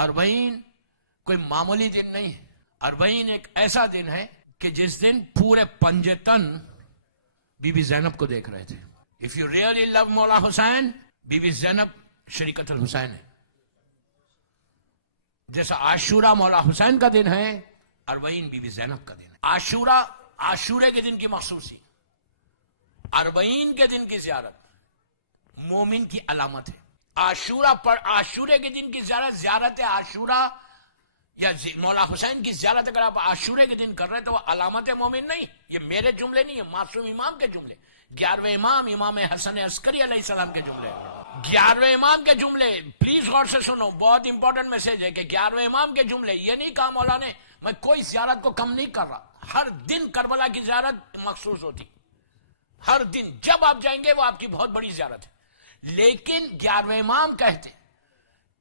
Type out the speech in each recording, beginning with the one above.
اربعین کوئی معمولی دن نہیں ہے. اربعین ایک ایسا دن ہے کہ جس دن پورے پنجتن بی بی زینب کو دیکھ رہے تھے. If you really love مولا حسین, بی بی زینب شریکت الحسین ہے. جیسا عاشورہ مولا حسین کا دن ہے، اربعین بی بی زینب کا دن ہے. عاشورہ عاشورے کے دن کی مخصوصی، اربعین کے دن کی زیارت مومن کی علامت ہے. عاشورہ پر عاشورے کے دن کی زیارت عاشورہ یا مولا حسین کی زیارت اگر آپ عاشورے کے دن کر رہے ہیں تو وہ علامت مومن نہیں. یہ میرے جملے نہیں، یہ معصوم امام کے جملے، 11ویں امام امام حسن عسکری علیہ السلام کے جملے. 11ویں امام کے جملے، پلیز غور سے سنو، بہت امپورٹنٹ میسج ہے کہ 11ویں امام کے جملے. یہ نہیں کہا مولا نے میں کوئی زیارت کو کم نہیں کر رہا، ہر دن کربلا کی زیارت مخصوص ہوتی، ہر دن جب آپ جائیں گے وہ آپ کی بہت بڑی زیارت ہے. لیکن 11ویں امام کہتے ہیں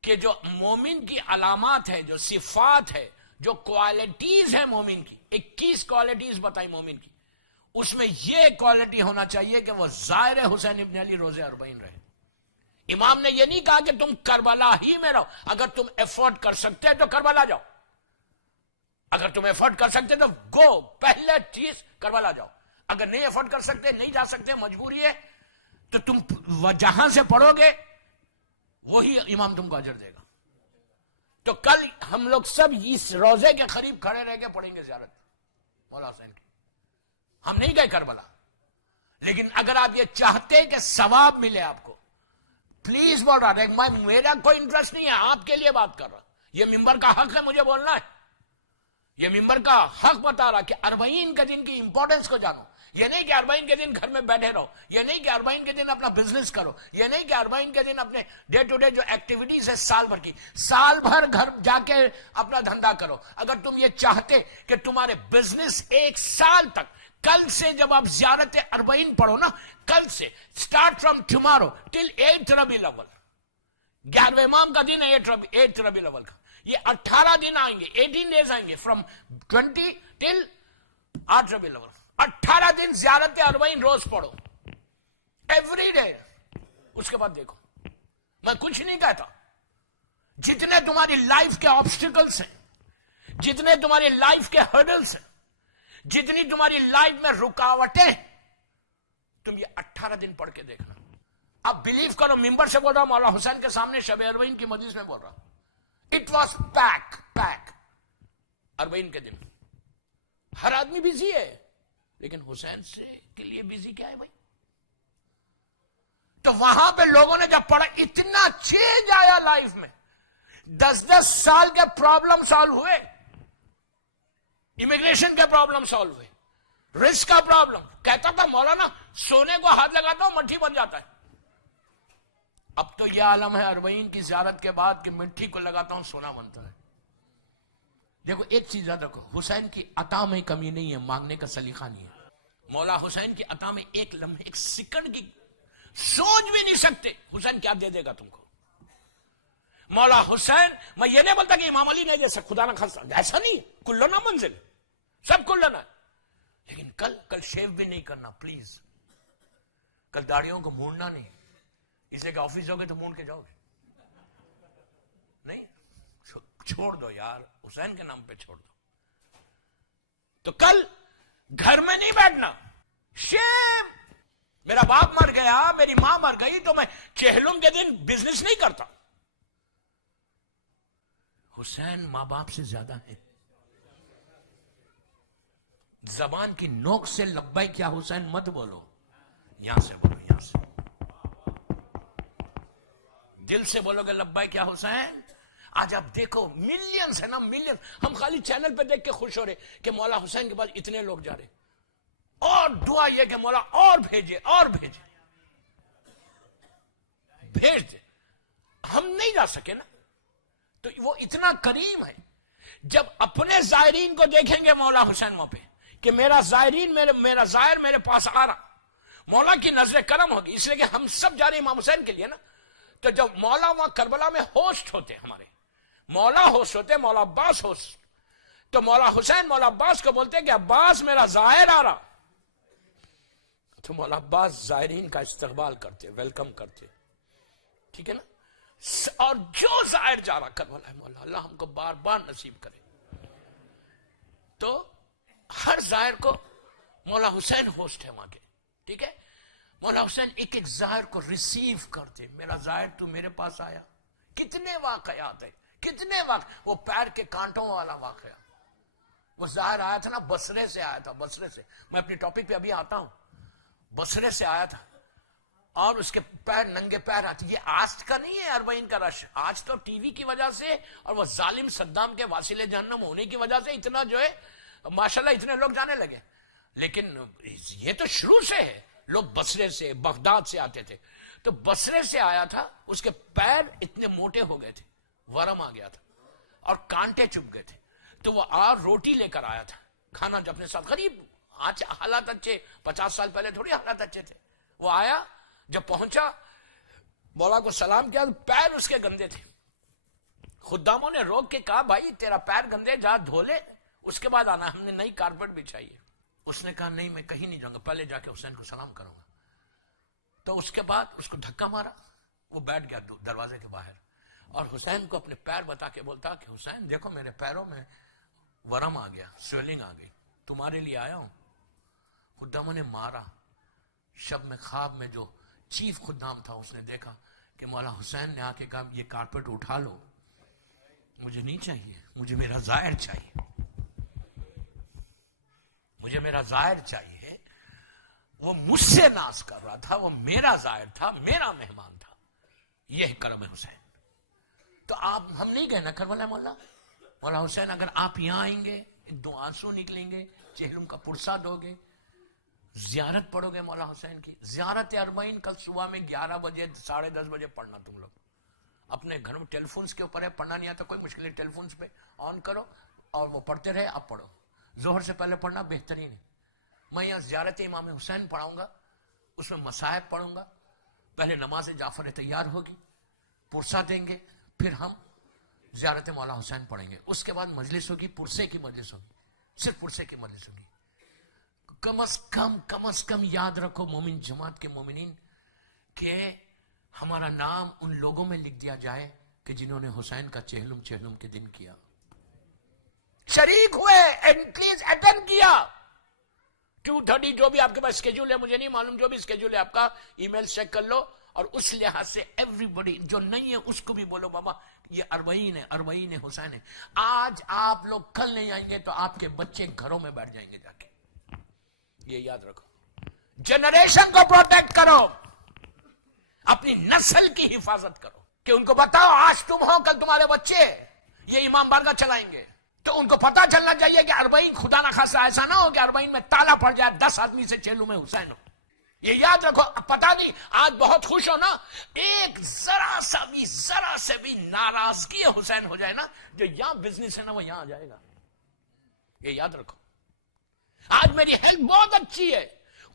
کہ جو مومن کی علامات ہے، جو صفات ہے، جو کوالٹیز ہیں مومن کی، 21 کوالٹیز بتائی مومن کی، اس میں یہ کوالٹی ہونا چاہیے کہ وہ زائر حسین ابن علی روزے اربعین رہے. امام نے یہ نہیں کہا کہ تم کربلا ہی میں رہو، اگر تم ایفورٹ کر سکتے تو کربلا جاؤ، اگر تم ایفورٹ کر سکتے تو گو، پہلے چیز کربلا جاؤ. اگر نہیں ایفورٹ کر سکتے، نہیں جا سکتے، مجبوری ہے، تو تم جہاں سے پڑھو گے وہی امام تم کو اجر دے گا. تو کل ہم لوگ سب اس روزے کے قریب کھڑے رہ کے پڑھیں گے زیارت مولا حسین کی. ہم نہیں گئے کربلا، لیکن اگر آپ یہ چاہتے کہ ثواب ملے آپ کو، پلیز بول رہا تھا، میرا کوئی انٹرسٹ نہیں ہے، آپ کے لیے بات کر رہا. یہ ممبر کا حق ہے مجھے بولنا ہے، یہ ممبر کا حق بتا رہا کہ اربعین کے دن کی امپورٹنس کو جانو. یہ نہیں کہ اربعین کے دن گھر میں بیٹھے رہو، یہ نہیں کہ اربعین کے دن اپنا بزنس کرو، یہ نہیں کہ اربعین کے دن اپنے ڈے ٹو ڈے جو ایکٹیویٹیز ہے سال بھر کی، سال بھر گھر جا کے اپنا دھندا کرو. اگر تم یہ چاہتے کہ تمہارے بزنس ایک سال تک، کل سے جب آپ زیارت اربعین پڑھو نا، کل سے اسٹارٹ فرام ٹمارو ٹل 8 ربیع الاول، 11ویں امام کا دن ہے 8 ربیع الاول کا، یہ 18 دن آئیں گے، 18 ڈیز آئیں گے، فرام 20 ٹل 8 ربیع الاول. 18 دن زیارت اربعین روز پڑھو، ایوری ڈے. اس کے بعد دیکھو، میں کچھ نہیں کہتا، جتنے تمہاری لائف کے آبسٹیکلز ہیں، جتنے تمہاری لائف کے ہرڈلز ہیں، جتنی تمہاری لائف میں رکاوٹیں، تم یہ 18 دن پڑھ کے دیکھنا. اب بلیو کرو، ممبر سے بول رہا مولا حسین کے سامنے شب اربعین کی مجلس میں بول رہا، اٹ واز پیک. اربعین کے دن ہر آدمی بزی ہے، لیکن حسین سے کے لیے بزی کیا ہے بھائی؟ تو وہاں پہ لوگوں نے جب پڑھا، اتنا چینج آیا لائف میں. 10 سال کے پرابلم سالو ہوئے، امیگریشن کے پرابلم سالو ہوئے، رسک کا پرابلم. کہتا تھا مولانا سونے کو ہاتھ لگاتا ہوں مٹھی بن جاتا ہے. اب تو یہ عالم ہے اربعین کی زیارت کے بعد کہ مٹھی کو لگاتا ہوں سونا بنتا ہے. دیکھو ایک چیز یاد رکھو، حسین کی عطا میں کمی نہیں ہے، مانگنے کا سلیقہ نہیں ہے. مولا حسین کی عطا میں ایک لمحے، ایک سیکنڈ کی سوچ بھی نہیں سکتے حسین کیا دے دے گا تم کو. مولا حسین، میں یہ نہیں بولتا کہ امام علی نہیں دے سکتا، خدا نہ خاصا، ایسا نہیں، کلنا منزل، سب کلنا. لیکن کل شیو بھی نہیں کرنا پلیز، کل داڑھیوں کو مونڈنا نہیں، اس لیے کہ آفس جاؤ گے تو مونڈ کے جاؤ گے نہیں، چھوڑ دو یار، حسین کے نام پہ چھوڑ دو. تو کل گھر میں نہیں بیٹھنا، شیم، میرا باپ مر گیا، میری ماں مر گئی تو میں چہلم کے دن بزنس نہیں کرتا. حسین ماں باپ سے زیادہ ہے. زبان کی نوک سے لبیک کیا حسین مت بولو، یہاں سے بولو، یہاں سے دل سے بولو گے لبیک کیا حسین. آج آپ دیکھو ملینز ہے نا، ملین. ہم خالی چینل پہ دیکھ کے خوش ہو رہے کہ مولا حسین کے بعد اتنے لوگ جا رہے، اور دعا یہ کہ مولا اور بھیجے اور بھیجے، بھیج دے. ہم نہیں جا سکے نا، تو وہ اتنا کریم ہے. جب اپنے زائرین کو دیکھیں گے مولا حسین وہاں پہ کہ میرا زائرین، میرا زائر میرے پاس آ رہا، مولا کی نظر کرم ہوگی. اس لیے کہ ہم سب جا رہے ہیں امام حسین کے لیے نا. تو جب مولا وہاں کربلا میں ہوسٹ ہوتے، ہمارے مولا ہوسٹ ہوتے، مولا عباس ہوسٹ، تو مولا حسین مولا عباس کو بولتے کہ عباس میرا زائر آ رہا. تو مولا عباس زائرین کا استقبال کرتے، ویلکم کرتے، ٹھیک ہے نا. اور جو زائر جا رہا کر والا ہے مولا اللہ ہم کو بار بار نصیب کرے. تو ہر زائر کو مولا حسین ہوسٹ ہے وہاں کے, ٹھیک ہے. مولا حسین ایک ایک زائر کو ریسیو کرتے, میرا زائر تو میرے پاس آیا. کتنے واقعات ہیں, کتنے وہ پیر کے کانٹوں والا واقعہ, وہ زائر آیا تھا نا, بصرے سے آیا تھا, بصرے سے. میں اپنی ٹاپک پہ ابھی آتا ہوں. بصرے سے آیا تھا اور اس کے پیر ننگے پیر آتے. یہ آج کا نہیں ہے اربعین کا رش, آج تو ٹی وی کی وجہ سے اور وہ ظالم صدام کے واصل جہنم ہونے کی وجہ سے اتنا جو ہے ماشاءاللہ اتنے لوگ جانے لگے. لیکن یہ تو شروع سے ہے, لوگ بصرے سے بغداد سے آتے تھے. تو بصرے سے آیا تھا, اس کے پیر اتنے موٹے ہو گئے تھے, ورم آ گیا تھا اور کانٹے چپ گئے تھے. تو وہ روٹی لے کر آیا تھا, کھانا جو اپنے ساتھ. غریب, آج حالات اچھے, 50 سال پہلے تھوڑی حالات اچھے تھے. وہ آیا, جب پہنچا مولا کو سلام کیا, پیر اس کے گندے تھے. خداموں نے روک کے کہا بھائی تیرا پیر گندے, جا دھو لے, اس کے بعد آنا, ہم نے نئی کارپیٹ بھی چاہیے. اس نے کہا نہیں میں کہیں نہیں جاؤں گا, پہلے جا کے حسین کو سلام کروں گا. تو اس کے بعد اس کو دھکا مارا, وہ بیٹھ گیا دروازے کے باہر اور حسین کو اپنے پیر بتا کے بولتا کہ حسین دیکھو میرے پیروں میں ورم آ گیا, سویلنگ آ گئی, تمہارے لیے آیا ہوں. خداموں نے مارا. شب میں خواب میں جو چیف خدام تھا اس نے دیکھا کہ مولا حسین نے آ کے کہا یہ کارپیٹ اٹھا لو, مجھے نہیں چاہیے, مجھے میرا زائر چاہیے, مجھے میرا زائر چاہیے. وہ مجھ سے ناز کر رہا تھا, وہ میرا زائر تھا, میرا مہمان تھا. یہ کرم ہے حسین. تو آپ ہم نہیں گئے نا کربلا مولا, مولا حسین اگر آپ یہاں آئیں گے, دو آنسو نکلیں گے, چہروں کا پرسہ دو گے, زیارت پڑھو گے مولا حسین کی. زیارت اربعین کل صبح میں 11 بجے 10:30 بجے پڑھنا. تم لوگ اپنے گھر میں ٹیلی فونس کے اوپر ہے, پڑھنا نہیں آتا کوئی مشکل ہے, ٹیلی فونس پہ آن کرو اور وہ پڑھتے رہے, آپ پڑھو. ظہر سے پہلے پڑھنا بہترین ہے. میں یہاں زیارت امام حسین پڑھاؤں گا, اس میں مصائب پڑھوں گا. پہلے نماز جعفر تیار ہوگی, پرسہ دیں گے, پھر ہم زیارت مولا حسین پڑھیں گے. اس کے بعد مجلس ہوگی, پرسے کی مجلس ہوگی, صرف پرسے کی مجلس ہوگی. کم از کم یاد رکھو مومن جماعت کے مومنین کہ ہمارا نام ان لوگوں میں لکھ دیا جائے کہ جنہوں نے حسین کا چہلم چہلم کے دن کیا, شریک ہوئے, اینڈ پلیز اٹینڈ کیا. 2:30 جو بھی آپ کے پاس اسکیڈول ہے, مجھے نہیں معلوم, جو بھی اسکیڈول ہے آپ کا, ای میل چیک کر لو. اور اس لحاظ سے ایوری بڈی جو نہیں ہے اس کو بھی بولو بابا یہ اربعین ہے, اربعین حسین ہے. آج آپ لوگ کل نہیں آئیں گے تو آپ کے بچے گھروں میں بیٹھ جائیں گے جا کے. یہ یاد رکھو, جنریشن کو پروٹیکٹ کرو, اپنی نسل کی حفاظت کرو, کہ ان کو بتاؤ آج تم ہو کل تمہارے بچے یہ امام بارگاہ چلائیں گے. تو ان کو پتا چلنا چاہیے کہ اربعین خدا نہ خاصا ایسا نہ ہو کہ اربعین میں تالا پڑ جائے 10 آدمی سے چہلوں میں حسین ہو. یہ یاد رکھو. پتا نہیں آج بہت خوش ہو نا, ایک ذرا سے بھی ناراضگی حسین ہو جائے نا, جو یہاں بزنس ہے نا وہ یہاں آ جائے گا. یہ یاد رکھو. آج میری ہیلتھ بہت اچھی ہے,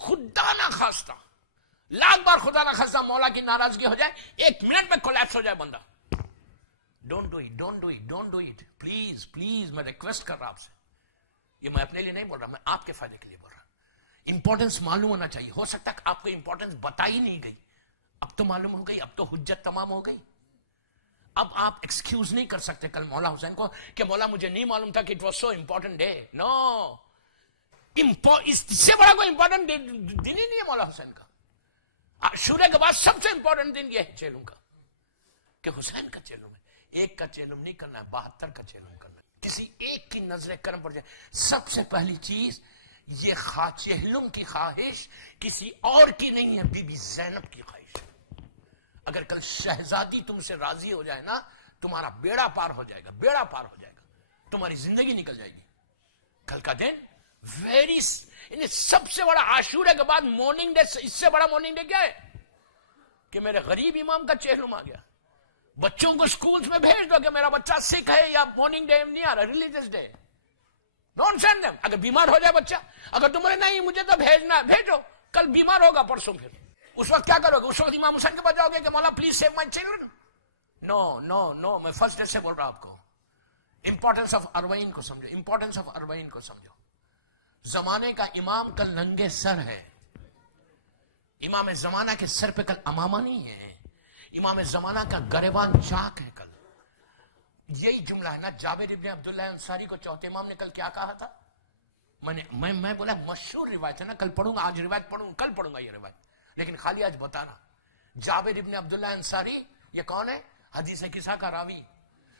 خدا نہ خواستہ, لاکھ بار خدا نہ خواستہ مولا کی ناراضگی ہو جائے, 1 منٹ میں کولیپس ہو جائے بندہ. Don't do it, don't do it, don't do it, please please. میں ریکویسٹ کر رہا آپ سے, یہ میں اپنے لیے نہیں بول رہا, میں آپ کے فائدے کے لیے بول رہا. امپورٹنس معلوم ہونا چاہیے. ہو سکتا ہے کہ آپ کو امپورٹنس بتائی نہیں گئی, اب تو معلوم ہو گئی, اب تو حجت تمام ہو گئی. اب آپ ایکسکیوز نہیں کر سکتے کل مولا حسین کو کہ مولا مجھے نہیں معلوم تھا کہ it was so important day. No, اس سے بڑا کوئی امپورٹنٹ دن ہی نہیں ہے مولا حسین کا. عاشورہ کے بعد سب سے امپورٹنٹ دن یہ ہے چہلم کا, کہ حسین کا چہلم ہے. ایک کا چہلم نہیں کرنا ہے, 72 کا چہلم کرنا ہے. کسی ایک کی نظر کرم پڑ جائے. سب سے پہلی چیز یہ چہلم کی خواہش کسی اور کی نہیں ہے, بی بی زینب کی خواہش. اگر کل شہزادی تم سے راضی ہو جائے نا, تمہارا بیڑا پار ہو جائے گا, بیڑا پار ہو جائے گا, تمہاری زندگی نکل جائے گی. کل کا دن سب سے بڑا عاشورہ کے بعد مارننگ ڈے, اس سے بڑا مارننگ ڈے کیا ہے کہ میرے غریب امام کا چہلم آ گیا. بچوں کو سکولز میں بھیج دو کہ میرا بچہ سکھ ہے یا مارننگ ڈے نہیں آ رہا, religious day. Don't send them. اگر بیمار ہو جائے بچہ, اگر تمہیں نہیں مجھے تو بھیجنا ہے, بھیجو. کل بیمار ہوگا پرسوں, پھر اس وقت کیا کرو گے؟ اس وقت امام حسین کے پاس جاؤ گے کہ مولا پلیز سیو مائی چلڈرن. نو نو نو, میں فرسٹ ڈے سے بول رہا آپ کو, امپورٹنس آف اربعین کو سمجھو, امپورٹنس آف اربعین کو سمجھو. زمانے کا امام کل ننگے سر ہے. امام زمانہ کے سر پہ کل امامہ نہیں ہے. امام زمانہ کا گریبان چاک ہے کل. یہی جملہ ہے نا جابر ابن عبداللہ انصاری کو چوتھے امام نے کل کیا کہا تھا؟ میں بولا مشہور روایت ہے نا, کل پڑھوں گا, آج روایت پڑھوں گا, کل پڑھوں گا یہ روایت, لیکن خالی آج بتانا. جابر ابن عبداللہ انصاری یہ کون ہے؟ حدیث قصہ کا راوی,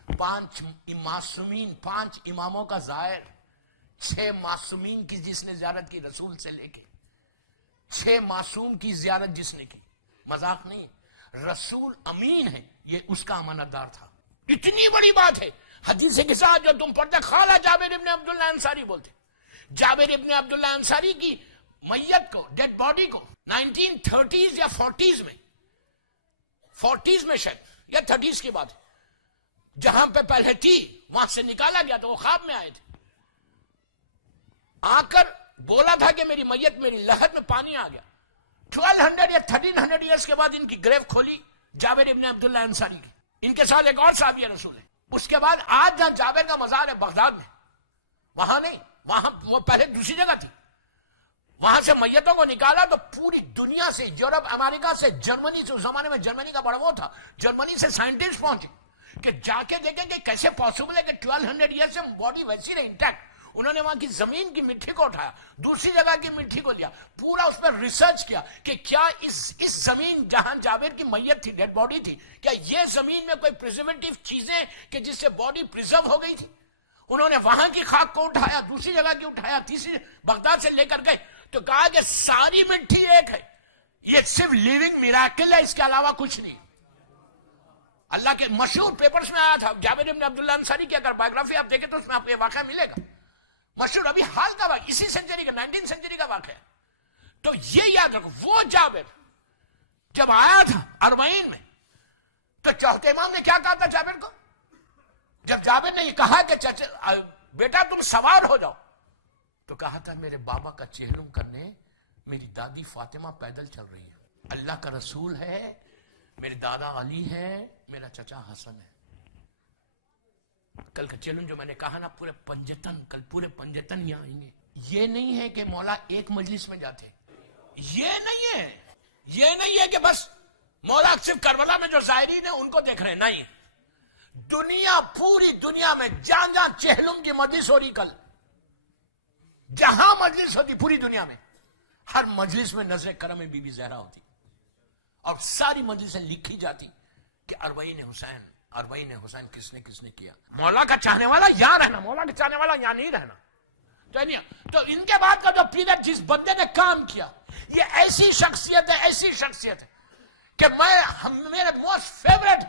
5 معصومین, 5 اماموں کا زائر, 6 معصومین کی جس نے زیارت کی رسول سے لے کے, 6 معصوم کی زیارت جس نے کی, مذاق نہیں, رسول امین ہے, یہ اس کا امانت دار تھا. اتنی بڑی بات ہے. حدیث قصہ جو تم پڑھتے خالہ جابر ابن عبداللہ انصاری بولتے. جابر ابن عبداللہ انصاری کی میت کو, ڈیڈ باڈی کو 1930s یا 40s میں, 40s میں شاید یا 30s کی بات ہے, جہاں پہ پہلے تھی وہاں سے نکالا گیا تو وہ خواب میں آئے تھے, آ کر بولا تھا کہ میری میت, میری لحد میں پانی آ گیا. 1200 یا 1300 ایئرس کے بعد ان کی گریو کھولی جابر ابن عبداللہ انصاری کی. ان کے ساتھ ایک اور صحابی رسول ہے. اس کے بعد آج جہاں جابر کا مزار ہے بغداد میں, وہاں نہیں, وہاں وہ پہلے دوسری جگہ تھی, وہاں سے میتوں کو نکالا تو پوری دنیا سے, یورپ, امریکہ سے, جرمنی سے, اس زمانے میں جرمنی کا بڑا وہ تھا, جرمنی سے سائنٹسٹ پہنچے کہ جا کے دیکھیں کہ کیسے پاسبل ہے کہ 1200 ایئر سے باڈی ویسی رہی انٹیکٹ. انہوں نے وہاں کی زمین کی مٹی کو اٹھایا, دوسری جگہ کی مٹی کو لیا, پورا اس پر ریسرچ کیا کہ کیا اس زمین جہاں جابر کی میت تھی, ڈیڈ باڈی تھی, کیا یہ زمین میں کوئی پریزرویٹو چیزیں کہ جس سے باڈی پریزرو ہو گئی تھی. انہوں نے وہاں کی خاک کو اٹھایا, دوسری جگہ کی اٹھایا, تیسری بغداد سے لے کر گئے تو کہا کہ ساری مٹی ایک ہے, یہ صرف لیونگ میراکل ہے, اس کے علاوہ کچھ نہیں. اللہ کے مشہور پیپرز میں آیا تھا جابر ابن عبداللہ انصاری کی, اگر بایوگرافی آپ دیکھیں تو اس میں آپ کو یہ واقعہ ملے گا, مشہور, ابھی حال کا واقعہ, اسی سنچری کا, 19 سنچری کا واقعہ. تو یہ یاد رکھو, وہ جابر جب آیا تھا اربعین میں تو چوتھے امام نے کیا کہا تھا جابر کو؟ جب جابر نے یہ کہا کہ بیٹا تم سوار ہو جاؤ, تو کہا تھا میرے بابا کا چہلم کرنے میری دادی فاطمہ پیدل چل رہی ہے, اللہ کا رسول ہے, میرے دادا علی ہے, میرا چچا حسن ہے. کل کا چیلنج جو میں نے کہا نا, پورے پنجتن, کل پورے پنجتن یہاں آئیں گے. یہ نہیں ہے کہ مولا ایک مجلس میں جاتے, یہ نہیں ہے, یہ نہیں ہے کہ بس مولا صرف کربلا میں جو زائرین ہیں ان کو دیکھ رہے ہیں, نہیں. دنیا, پوری دنیا میں جہاں جہاں چہلم کی مجلس ہو رہی, کل جہاں مجلس ہوتی پوری دنیا میں, ہر مجلس میں نظر کرم بی بی زہرا ہوتی, اور ساری مجلسیں لکھی جاتی کہ اربعین حسین کس نے کیا. مولا کا چاہنے والا یہاں رہنا, مولا کا چاہنے والا یہاں نہیں رہنا. تو ان کے بعد کا جو پیریڈ جس بندے نے کام کیا, یہ ایسی شخصیت ہے کہ میرے موسٹ فیوریٹ,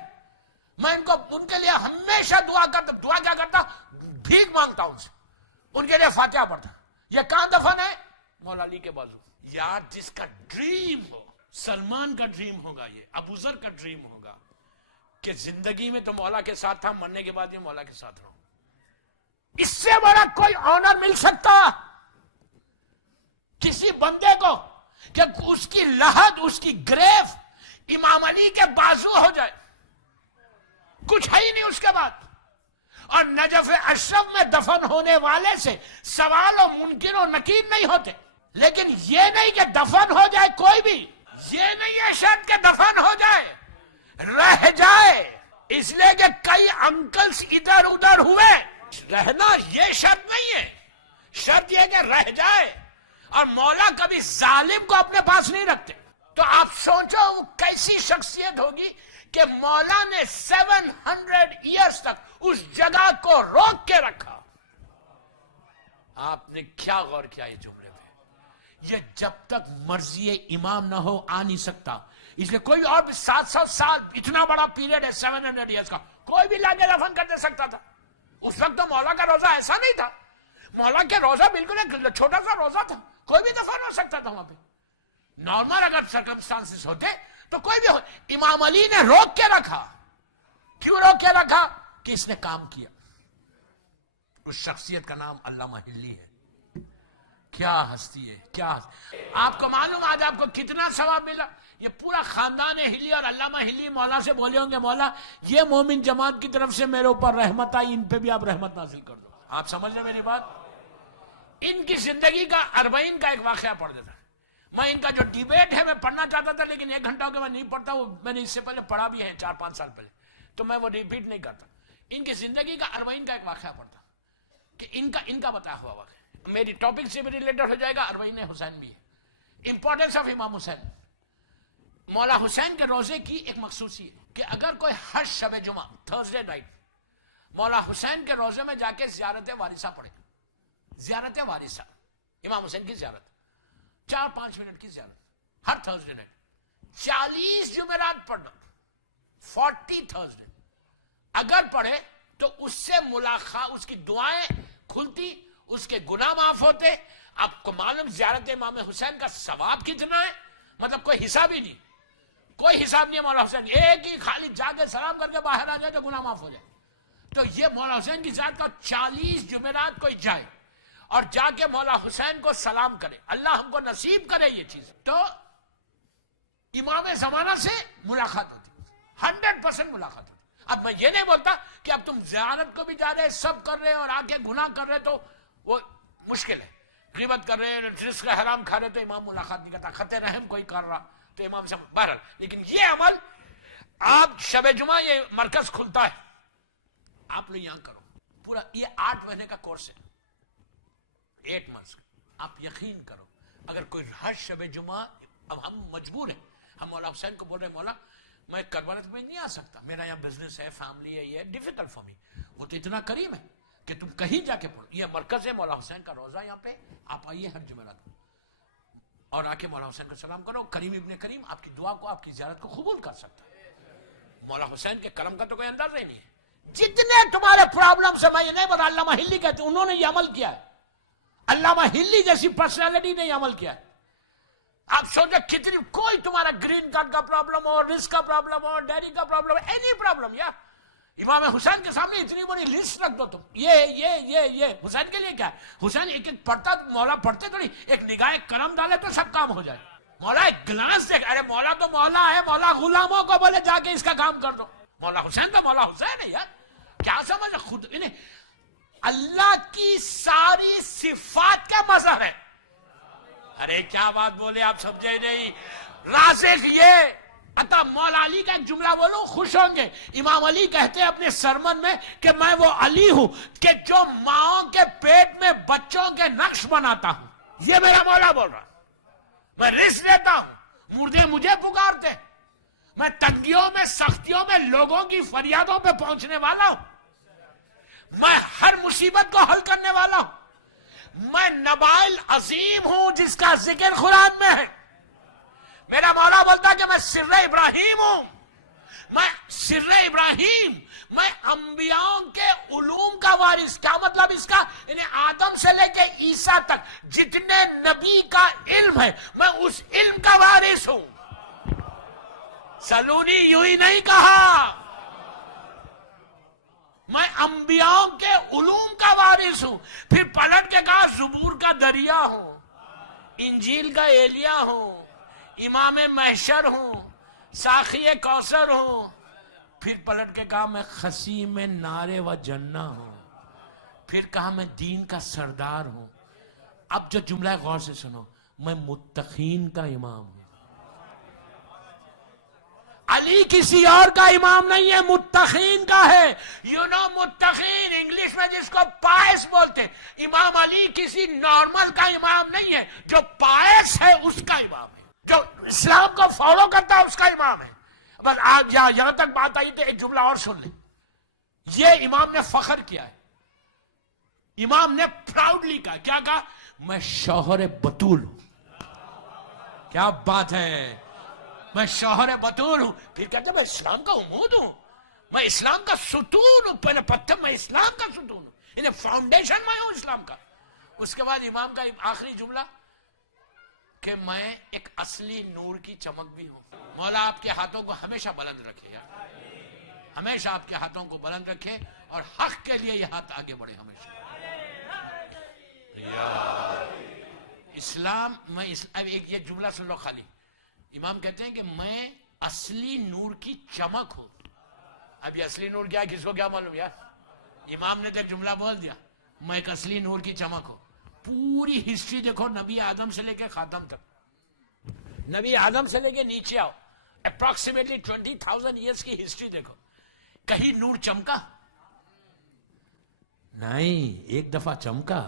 میں ان کے لیے ہمیشہ دعا کیا کرتا, بھیک مانگتا ان سے, ان کے لیے فاتحہ پڑھتا. یہ کہاں دفن ہے؟ مولا علی کے بازو. یار جس کا ڈریم ہو, سلمان کا ڈریم ہوگا, یہ ابو ذر کا ڈریم ہوگا کہ زندگی میں تو مولا کے ساتھ تھا, مرنے کے بعد بھی مولا کے ساتھ رہوں. اس سے بڑا کوئی آنر مل سکتا کسی بندے کو کہ اس کی لحد, اس کی گریو امام علی کے بازو ہو جائے؟ کچھ ہے ہی نہیں اس کے بعد. اور نجف اشرف میں دفن ہونے والے سے سوال و منکر و نکیر نہیں ہوتے, لیکن یہ نہیں کہ دفن ہو جائے کوئی بھی, یہ نہیں ہے شرط کہ دفن ہو جائے, رہ جائے. اس لیے کہ کئی انکلز ادھر ادھر ہوئے, رہنا یہ شرط نہیں ہے, شرط یہ کہ رہ جائے. اور مولا کبھی ظالم کو اپنے پاس نہیں رکھتے. تو آپ سوچو وہ کیسی شخصیت ہوگی کہ مولا نے 700 ایئرز تک اس جگہ کو روک کے رکھا. آپ نے کیا غور کیا یہ جملے پہ؟ یہ جب تک مرضی امام نہ ہو آ نہیں سکتا. اس لیے کوئی اور بھی 700 سال, اتنا بڑا پیریڈ ہے 700 ایئرز کا, کوئی بھی لاگے دفن کر دے سکتا تھا. اس وقت تو مولا کا روزہ ایسا نہیں تھا, مولا کے روزہ بالکل ایک چھوٹا سا روزہ تھا, کوئی بھی دفن ہو سکتا تھا وہاں پہ. نارمل اگر سرکمسٹانسز ہوتے تو کوئی بھی امام علی نے روک کے رکھا. کیوں روک کے رکھا؟ کہ اس نے کام کیا. اس شخصیت کا نام علامہ ہلی ہے. کیا ہستی ہے, کیا ہستی. آپ کو معلوم آج آپ کو کتنا ثواب ملا؟ یہ پورا خاندان ہلی اور علامہ ہلی مولا سے بولے ہوں گے, مولا یہ مومن جماعت کی طرف سے میرے اوپر رحمت آئی, ان پہ بھی آپ رحمت نازل کر دو. آپ سمجھ لیں میری بات. ان کی زندگی کا اربعین کا ایک واقعہ پڑھ دیتا ہے. میں ان کا جو ڈیبیٹ ہے میں پڑھنا چاہتا تھا لیکن 1 گھنٹہ ہو کے میں نہیں پڑھتا، وہ میں نے اس سے پہلے پڑھا بھی ہے 4-5 سال پہلے، تو میں وہ ریپیٹ نہیں کرتا. ان کی زندگی کا 40 کا ایک واقعہ پڑھتا کہ ان کا بتایا ہوا واقعہ میری ٹاپک سے بھی ریلیٹڈ ہو جائے گا. 40 حسین بھی ہے. امپورٹنس آف امام حسین. مولا حسین کے روزے کی ایک مخصوصی ہے کہ اگر کوئی ہر شب جمعہ تھرسڈے نائٹ مولا حسین کے روزے میں جا کے زیارت وارثہ پڑھے، زیارت وارثہ امام حسین کی زیارت 4-5 منٹ کی زیارت ہر تھرسڈے نائٹ 40 جمعرات پڑھنا 40 تھرسڈے اگر پڑھے تو اس سے ملاقات، اس کی دعائیں کھلتی، اس کے گناہ معاف ہوتے. آپ کو معلوم زیارت امام حسین کا ثواب کتنا ہے، مطلب کوئی حساب ہی نہیں، کوئی حساب نہیں ہے. مولا حسین ایک ہی خالی جا کے سلام کر کے باہر آ جائے تو گناہ معاف ہو جائے. تو یہ مولا حسین کی ذات کا 40 جمعرات کوئی جائے اور جا کے مولا حسین کو سلام کرے، اللہ ہم کو نصیب کرے یہ چیز. تو امام زمانہ سے ملاقات ہوتی، 100% ملاقات ہوتی. اب میں یہ نہیں بولتا کہ اب تم زیارت کو بھی جا رہے، سب کر رہے اور آگے گناہ کر رہے تو وہ مشکل ہے. غیبت کر رہے، رزق حرام کھا رہے تو امام ملاقات نہیں کرتا. خط رحم کوئی کر رہا تو امام سے بہرحال. لیکن یہ عمل آپ شب جمعہ یہ مرکز کھلتا ہے، آپ لوگ یہاں کرو. پورا یہ 8 مہینے کا کورس ہے، 8 months. آپ یقین کرو اگر کوئی ہر شب جمعہ، اب ہم مجبور ہیں، ہم مولا حسین کو بول رہے ہیں مولا میں کربلا پہ نہیں آ سکتا، میرا یہاں بزنس ہے، فیملی ہے، یہ ڈیفیکلٹ فار می. وہ تو اتنا کریم ہے کہ تم کہیں جا کے پڑھو. یہ مرکز ہے مولا حسین کا روزہ، یہاں پہ آپ آئیے ہر جمعرات اور آ کے مولا حسین کو سلام کرو. کریم ابن کریم آپ کی دعا کو، آپ کی زیارت کو قبول کر سکتا ہے. مولا حسین کے کرم کا تو کوئی اندازہ ہی نہیں ہے. جتنے تمہارے پرابلم سے، میں یہ نہیں بتا، علامہ ہلی کہتے ہیں انہوں نے یہ عمل کیا ہے. علامہ ہلی جیسی پرسنالٹی نے یہ عمل کیا ہے. آپ سوچو کتنی، کوئی تمہارا گرین کارڈ کا پرابلم ہو، رزق کا پرابلم ہو، ڈیری کا پرابلم، اینی پرابلم، یا امام حسین کے سامنے اتنی بڑی لسٹ رکھ دو تم. یہ حسین کے لیے کیا ہے؟ حسین ایک ایک پڑھتا، مولا پڑھتے تھوڑی، ایک نگاہ کرم ڈالے تو سب کام ہو جائے. مولا ایک گلانس دیکھ، ارے مولا تو مولا ہے، مولا غلاموں کو بولے جا کے اس کا کام کر دو. مولا حسین تو مولا حسین ہے یار. کیا سمجھ خود انہیں اللہ کی ساری صفات کا مظہر ہے. ارے کیا بات بولے آپ سمجھے نہیں. رازق یہ عطا. مولا علی کا ایک جملہ بولو خوش ہوں گے. امام علی کہتے ہیں اپنے سرمن میں کہ میں وہ علی ہوں کہ جو ماؤں کے پیٹ میں بچوں کے نقش بناتا ہوں. یہ میرا مولا بول رہا. میں رزق دیتا ہوں، مردے مجھے پکارتے، میں تنگیوں میں، سختیوں میں لوگوں کی فریادوں پہ پہنچنے والا ہوں، میں ہر مصیبت کو حل کرنے والا ہوں، میں نبائل عظیم ہوں جس کا ذکر قرآن میں ہے. میرا مولا بولتا کہ میں سر ابراہیم ہوں، میں سر ابراہیم، میں انبیاء کے علوم کا وارث. کیا مطلب اس کا؟ یعنی آدم سے لے کے عیسیٰ تک جتنے نبی کا علم ہے میں اس علم کا وارث ہوں. سلونی یوں ہی نہیں کہا، میں انبیاء کے علوم کا وارث ہوں. پھر پلٹ کے کہا زبور کا دریا ہوں، انجیل کا ایلیا ہوں، امام محشر ہوں، ساقی کوثر ہوں. پھر پلٹ کے کہا میں خصیم نار و جنہ ہوں. پھر کہا میں دین کا سردار ہوں. اب جو جملہ غور سے سنو، میں متقین کا امام ہوں. علی کسی اور کا امام نہیں ہے، متقین کا ہے. متقین انگلش میں جس کو پائس بولتے ہیں. امام علی کسی نارمل کا امام نہیں ہے، جو پائس ہے اس کا امام ہے، جو اسلام کو فالو کرتا ہے اس کا امام ہے. بس آج یہاں تک بات آئی تو ایک جملہ اور سن لیں. یہ امام نے فخر کیا ہے، امام نے پراؤڈلی کہا. کیا کہا؟ میں شوہر بطول ہوں. کیا بات ہے، میں شوہر بطول ہوں. پھر کہتے ہیں میں اسلام کا عمود ہوں، میں اسلام کا ستون ہوں. پہلے پتھر، میں اسلام کا ستون ہوں، انہیں فاؤنڈیشن میں ہوں اسلام کا. اس کے بعد امام کا آخری جملہ کہ میں ایک اصلی نور کی چمک بھی ہوں. مولا آپ کے ہاتھوں کو ہمیشہ بلند رکھے یار، ہمیشہ آپ کے ہاتھوں کو بلند رکھے اور حق کے لیے یہ ہاتھ آگے بڑھے ہمیشہ. اسلام میں اب ایک یہ جملہ سن لو خالی. امام کہتے ہیں کہ میں اصلی نور کی چمک ہوں. اب یہ اصلی نور کیا ہے کس کو کیا معلوم یار. امام نے تو ایک جملہ بول دیا، میں ایک اصلی نور کی چمک ہوں. پوری ہسٹری دیکھو نبی آدم سے لے کے خاتم تک، نبی آدم سے لے کے نیچے آؤ، اپروکسیمیٹلی 20,000 ایئرس کی ہسٹری دیکھو، کہیں نور چمکا؟ نہیں، ایک دفعہ چمکا.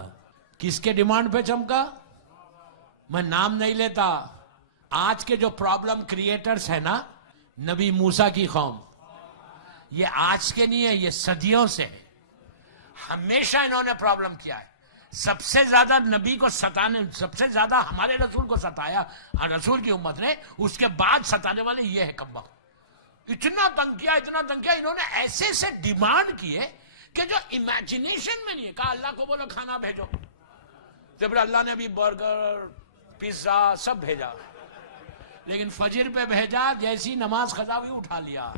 کس کے ڈیمانڈ پہ چمکا؟ میں نام نہیں لیتا. آج کے جو پرابلم کریٹرز ہیں نا، نبی موسیٰ کی قوم، یہ آج کے نہیں ہے، یہ صدیوں سے ہے. ہمیشہ انہوں نے پرابلم کیا ہے. سب سے زیادہ نبی کو ستانے، سب سے زیادہ ہمارے رسول کو ستایا رسول کی امت نے، اس کے بعد ستانے والے یہ ہے کمبخت. اتنا تنگ کیا، اتنا تنگ کیا، انہوں نے ایسے سے ڈیمانڈ کیے کہ جو امیجنیشن میں نہیں ہے. کہا اللہ کو بولو کھانا بھیجو، جب اللہ نے ابھی برگر پیزا سب بھیجا، لیکن فجر پہ بھیجا، جیسی نماز قضا ہوئی اٹھا لیا.